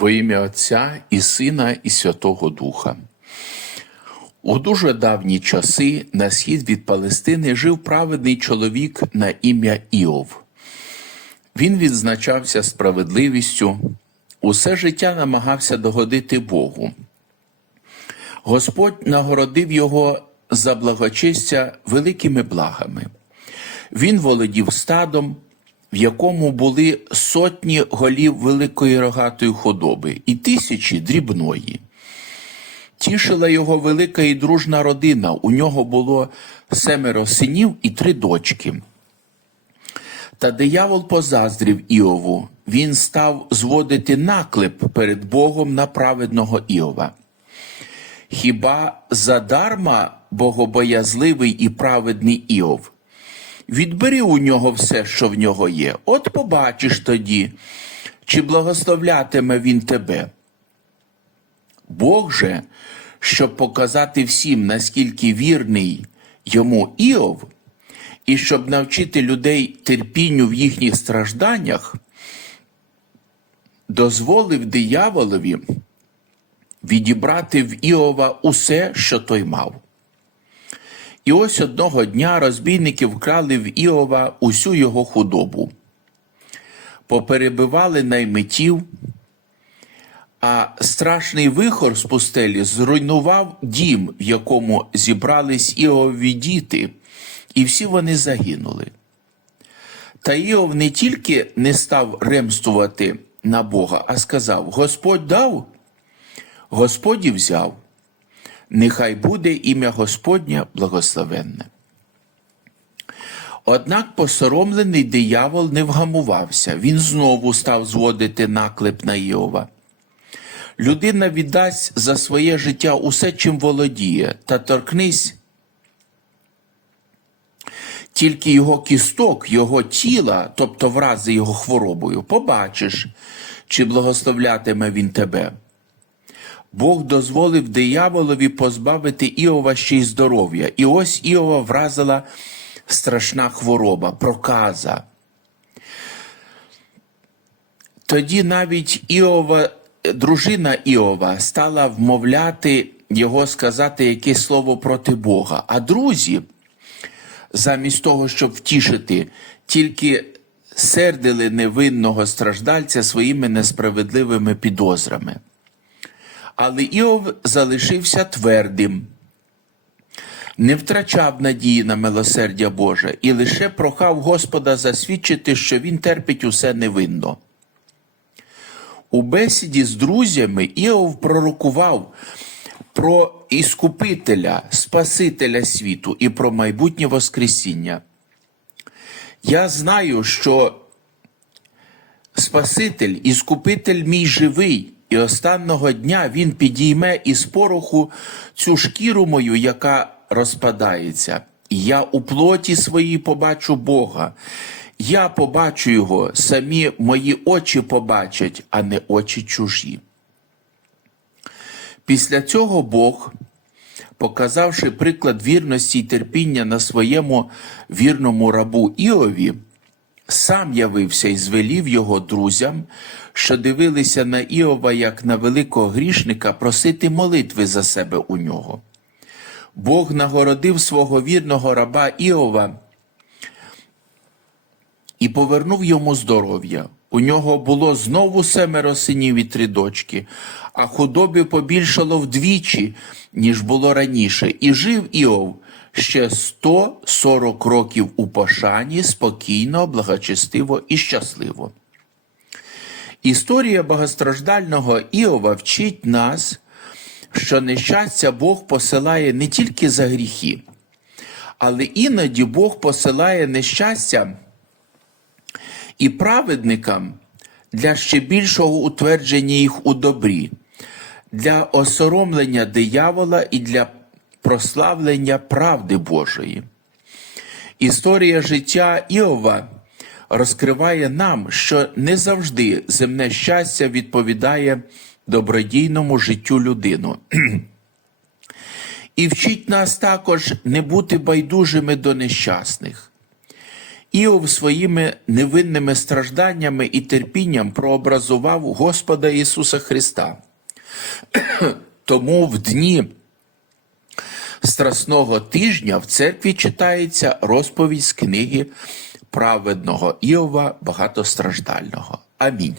Во ім'я Отця і Сина, і Святого Духа. У дуже давні часи на схід від Палестини жив праведний чоловік на ім'я Іов. Він відзначався справедливістю, усе життя намагався догодити Богу. Господь нагородив його за благочестя великими благами. Він володів стадом, в якому були сотні голів великої рогатої худоби і тисячі дрібної. Тішила його велика і дружна родина. У нього було семеро синів і три дочки. Та диявол позаздрів Іову. Він став зводити наклеп перед Богом на праведного Іова. Хіба задарма богобоязливий і праведний Іов? Відбери у нього все, що в нього є. От побачиш тоді, чи благословлятиме він тебе. Бог же, щоб показати всім, наскільки вірний йому Іов, і щоб навчити людей терпінню в їхніх стражданнях, дозволив дияволові відібрати в Іова усе, що той мав. І ось одного дня розбійники вкрали в Іова усю його худобу, поперебивали наймитів, а страшний вихор з пустелі зруйнував дім, в якому зібрались Іові діти, і всі вони загинули. Та Іов не тільки не став ремствувати на Бога, а сказав: Господь дав, Господь і взяв. Нехай буде ім'я Господнє благословенне. Однак посоромлений диявол не вгамувався, він знову став зводити наклеп на Іова. Людина віддасть за своє життя усе, чим володіє, та торкнись тільки його кісток, його тіла, тобто врази його хворобою, побачиш, чи благословлятиме він тебе. Бог дозволив дияволові позбавити Іова ще й здоров'я, і ось Іова вразила страшна хвороба, проказа. Тоді навіть Іова, дружина Іова стала вмовляти його сказати якесь слово проти Бога. А друзі, замість того, щоб втішити, тільки сердили невинного страждальця своїми несправедливими підозрами. Але Іов залишився твердим, не втрачав надії на милосердя Боже і лише прохав Господа засвідчити, що він терпить усе невинно. У бесіді з друзями Іов пророкував про Іскупителя, Спасителя світу і про майбутнє Воскресіння. Я знаю, що Спаситель, Іскупитель мій живий, і останного дня він підійме із пороху цю шкіру мою, яка розпадається. Я у плоті своїй побачу Бога. Я побачу його, самі мої очі побачать, а не очі чужі. Після цього Бог, показавши приклад вірності й терпіння на своєму вірному рабу Іові, сам явився і звелів його друзям, що дивилися на Іова як на великого грішника, просити молитви за себе у нього. Бог нагородив свого вірного раба Іова і повернув йому здоров'я. У нього було знову семеро синів і три дочки, а худобі побільшало вдвічі, ніж було раніше, і жив Іов ще 140 років у пошані, спокійно, благочестиво і щасливо. Історія багатостраждального Іова вчить нас, що нещастя Бог посилає не тільки за гріхи, але іноді Бог посилає нещастя і праведникам для ще більшого утвердження їх у добрі, для осоромлення диявола і для прославлення правди Божої. Історія життя Іова розкриває нам, що не завжди земне щастя відповідає добродійному життю людину. І вчить нас також не бути байдужими до нещасних. Іов своїми невинними стражданнями і терпінням прообразував Господа Ісуса Христа. Тому в дні Страсного тижня в церкві читається розповідь з книги праведного Іова багатостраждального. Амінь.